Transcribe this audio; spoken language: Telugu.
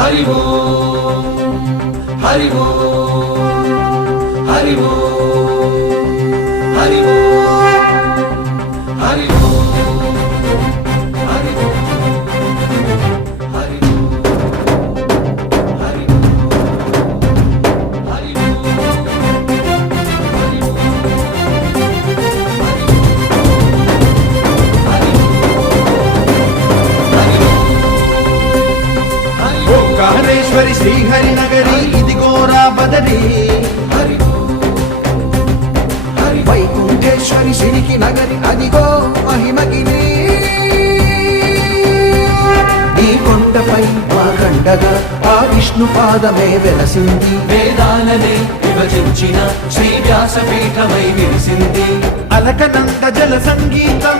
హరి ఓం హరి ఓం హరి ఓం హరి ఓం హరి ఓం హరి ఓం హరి ఓంకారేశ్వరి శ్రీహరి నగరి ఇదిగోరా బదరి వైకుంఠేశ్వరి సిరికి నగరి అదిగో మహిమగిరి ఈ కొండపై మా గండగా ఆ విష్ణు పాదమే వెలసింది వేదాలనే విభజించిన శ్రీ వ్యాసపీఠమై విరిసింది అలకనంద జల సంగీతం